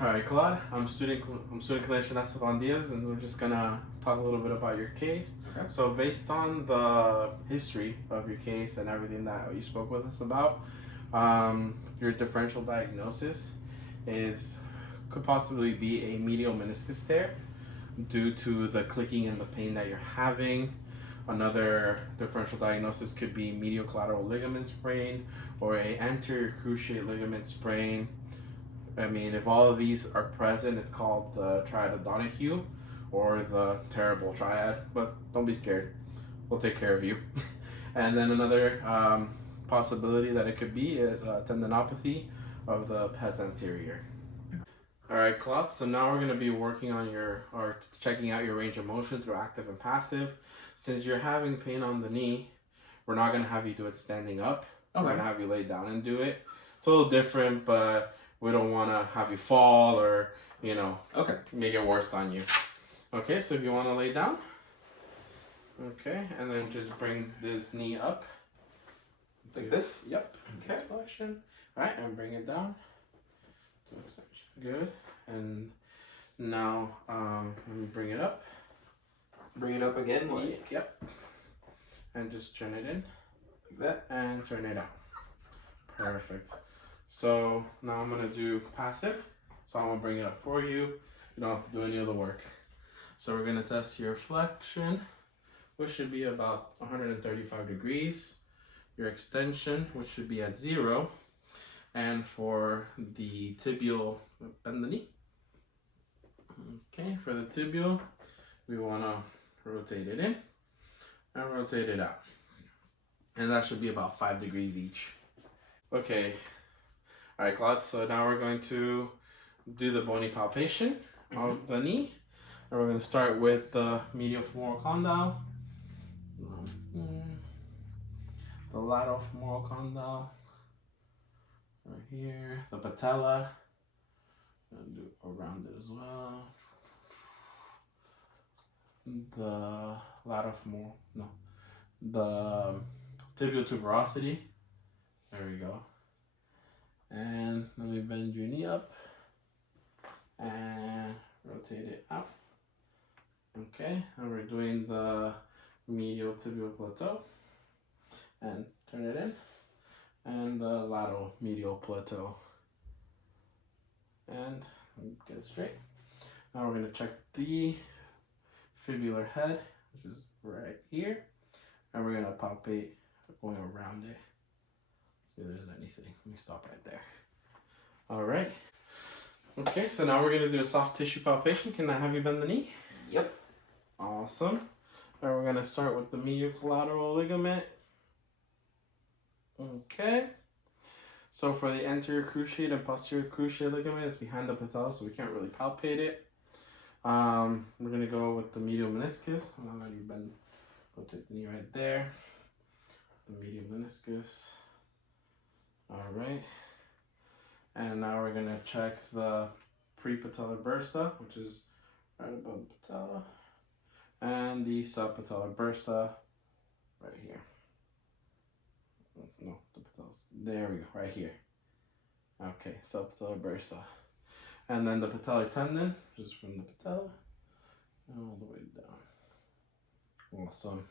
All right, Claude. I'm student clinician Esteban Diaz, and we're just gonna talk a little bit about your case. Okay. So, based on the history of your case and everything that you spoke with us about, your differential diagnosis is could possibly be a medial meniscus tear due to the clicking and the pain that you're having. Another differential diagnosis could be medial collateral ligament sprain or a anterior cruciate ligament sprain. I mean, if all of these are present, it's called the triad of Donahue or the terrible triad, but don't be scared. We'll take care of you. And then another possibility that it could be is tendinopathy of the pes anterior. All right, Claude, so now we're going to be working on checking out your range of motion through active and passive. Since you're having pain on the knee, we're not going to have you do it standing up. Okay. We're going to have you lay down and do it. It's a little different, but we don't want to have you fall or, Okay. make it worse on you. Okay, so if you want to lay down. Okay, and then just bring this knee up. Like this? Yep. Okay. Flexion. All right, and bring it down to extension. Good. And now let me bring it up. Bring it up again, like Yep. And just turn it in that. and turn it out. Perfect. So now I'm gonna do passive. So I'm gonna bring it up for you. You don't have to do any of the work. So we're gonna test your flexion, which should be about 135 degrees. Your extension, which should be at 0. And for the tibial, bend the knee. Okay, for the tibial, we wanna rotate it in and rotate it out. And that should be about 5 degrees each. Okay. All right, Claude, so now we're going to do the bony palpation of the knee. And we're going to start with the medial femoral condyle, the lateral femoral condyle, right here, the patella, and do around it as well. The lateral femoral, no, the tibial tuberosity. There we go. And let me bend your knee up and rotate it out. Okay, and we're doing the medial tibial plateau and turn it in, and the lateral medial plateau, and get it straight. Now we're going to check the fibular head, which is right here, and we're going to palpate going around it. See if there's anything. Let me stop right there. All right. Okay, so now we're going to do a soft tissue palpation. Can I have you bend the knee? Yep. Awesome. All right, we're going to start with the medial collateral ligament. Okay. So for the anterior cruciate and posterior cruciate ligament, it's behind the patella, so we can't really palpate it. We're going to go with the medial meniscus. I'm going to let you bend, rotate the knee right there. The medial meniscus. All right, and now we're gonna check the prepatellar bursa, which is right above the patella, and the subpatellar bursa right here. No, the patellas. There we go, right here. Okay, subpatellar bursa, and then the patellar tendon, which is from the patella all the way down. Awesome.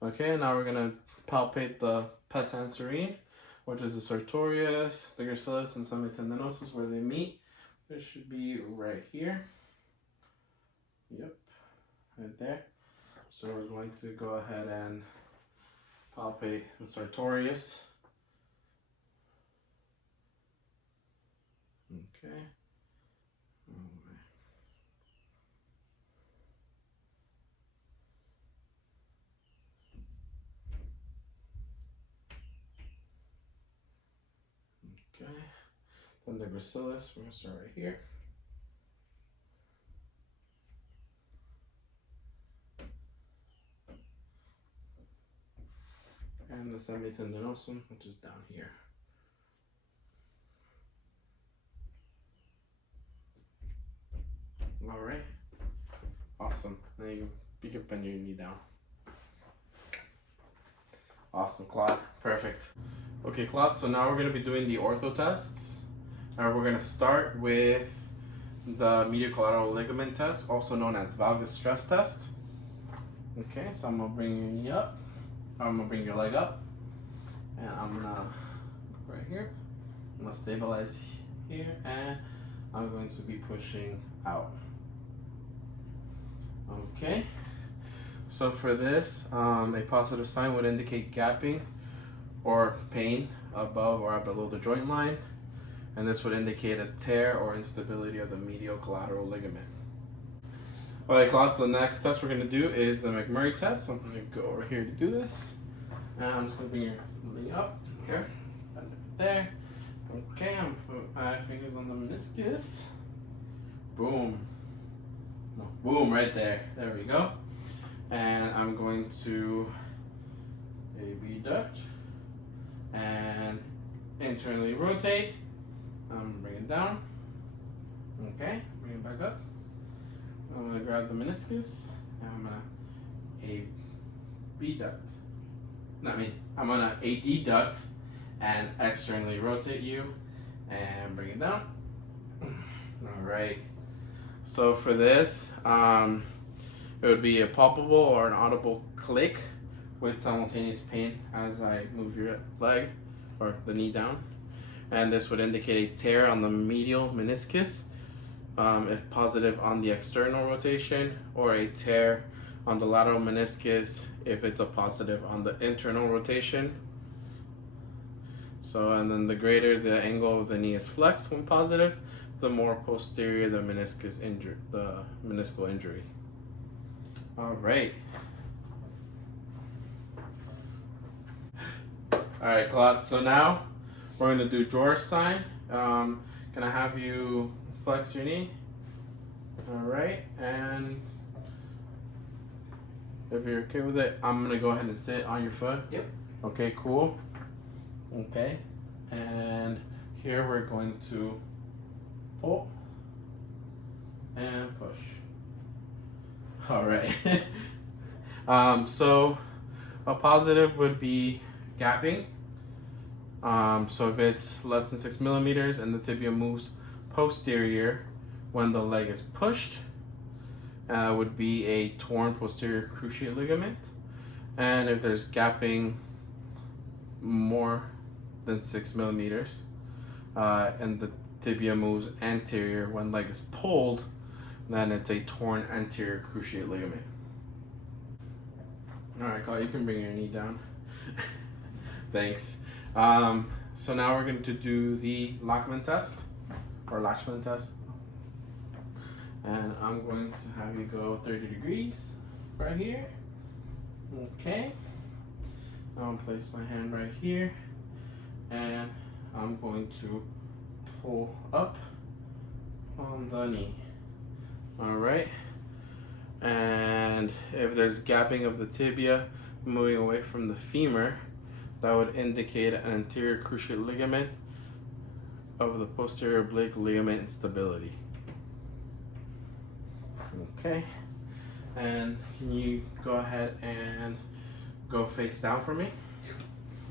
Okay, now we're gonna palpate the pes anserine, which is the sartorius, the gracilis, and semitendinosus where they meet. This should be right here. Yep, right there. So we're going to go ahead and palpate the sartorius. Okay. Okay, then the gracilis, we're going to start right here. And the semitendinosus, which is down here. All right, awesome. Now you can bend your knee down. Awesome, Claude. Perfect. Okay, Claude, so now we're going to be doing the ortho tests. We're going to start with the medial collateral ligament test, also known as valgus stress test. Okay, so I'm gonna bring your knee up. I'm gonna bring your leg up, and I'm gonna right here. I'm gonna stabilize here, and I'm going to be pushing out. Okay. So for this, a positive sign would indicate gapping or pain above or below the joint line, and this would indicate a tear or instability of the medial collateral ligament. All right, class, the next test we're gonna do is the McMurray test. So I'm gonna go over here to do this, and I'm just gonna bring your knee up. Okay. Right there. Okay, I'm gonna put my fingers on the meniscus. Boom. No, boom, right there. There we go. And I'm going to abduct and internally rotate. Bring it down. Okay, bring it back up. I'm gonna grab the meniscus and I'm gonna abduct. I'm gonna adduct and externally rotate you and bring it down. All right. So for this, it would be a palpable or an audible click with simultaneous pain as I move your leg or the knee down. And this would indicate a tear on the medial meniscus, if positive on the external rotation, or a tear on the lateral meniscus if it's a positive on the internal rotation. So, and then the greater the angle of the knee is flexed when positive, the more posterior the meniscus injury, the meniscal injury. All right. All right, Claude. So now we're going to do drawer sign. Can I have you flex your knee? All right. And if you're okay with it, I'm going to go ahead and sit on your foot. Yep. Okay, cool. Okay. And here we're going to pull and push. All right. So a positive would be gapping. So if it's less than 6 millimeters and the tibia moves posterior when the leg is pushed, would be a torn posterior cruciate ligament. And if there's gapping more than 6 millimeters and the tibia moves anterior when leg is pulled, then it's a torn anterior cruciate ligament. All right, Carl, you can bring your knee down. Thanks. So now we're going to do the Lachman test, or Lachman test. And I'm going to have you go 30 degrees right here. Okay. I'll place my hand right here, and I'm going to pull up on the knee. All right. And if there's gapping of the tibia moving away from the femur, that would indicate an anterior cruciate ligament of the posterior oblique ligament instability. Okay. And can you go ahead and go face down for me?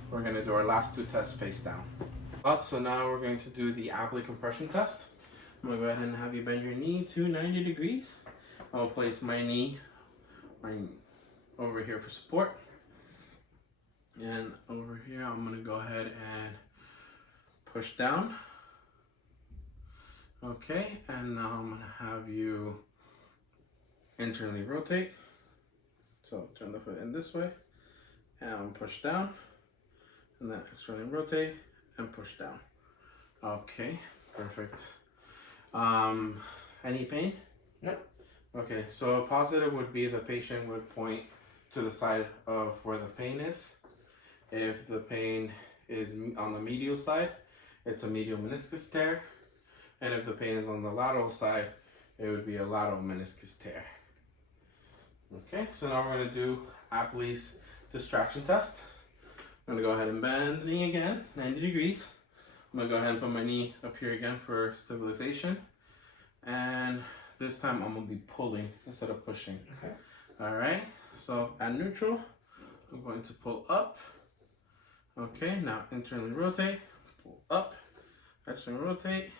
We're going to do our last two tests face down. So now we're going to do the applique compression test. I'm going to go ahead and have you bend your knee to 90 degrees. I'll place my knee over here for support. And over here, I'm going to go ahead and push down. Okay, and now I'm going to have you internally rotate. So turn the foot in this way and push down. And then externally rotate and push down. Okay, perfect. Any pain? No. Okay, so a positive would be the patient would point to the side of where the pain is. If the pain is on the medial side, it's a medial meniscus tear. And if the pain is on the lateral side, it would be a lateral meniscus tear. Okay, so now we're going to do Apley's distraction test. I'm going to go ahead and bend the knee again, 90 degrees. I'm going to go ahead and put my knee up here again for stabilization. And this time I'm going to be pulling instead of pushing. Okay. All right, so at neutral, I'm going to pull up. Okay, now internally rotate, pull up, externally rotate,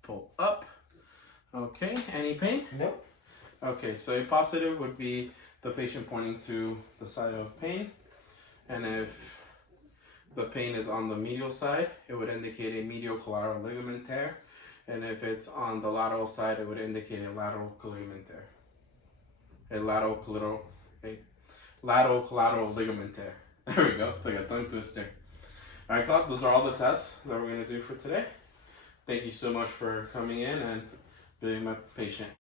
pull up, Okay, any pain? Nope. Okay, so a positive would be the patient pointing to the side of pain, and if the pain is on the medial side, it would indicate a medial collateral ligament tear, and if it's on the lateral side, it would indicate a lateral ligament tear. A lateral collateral ligament tear. There we go. It's like a tongue twister. All right, Claude, those are all the tests that we're going to do for today. Thank you so much for coming in and being my patient.